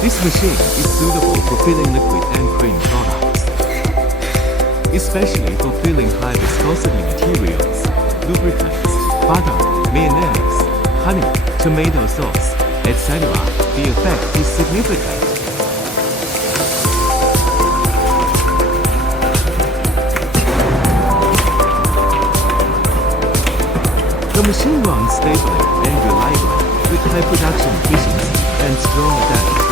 This machine is suitable for filling liquid and cream products, especially for filling high viscosity materials, lubricants, butter, mayonnaise, honey, tomato sauce, etc. The effect is significant. The machine runs stably and reliably with high production efficiency and strong adaptation.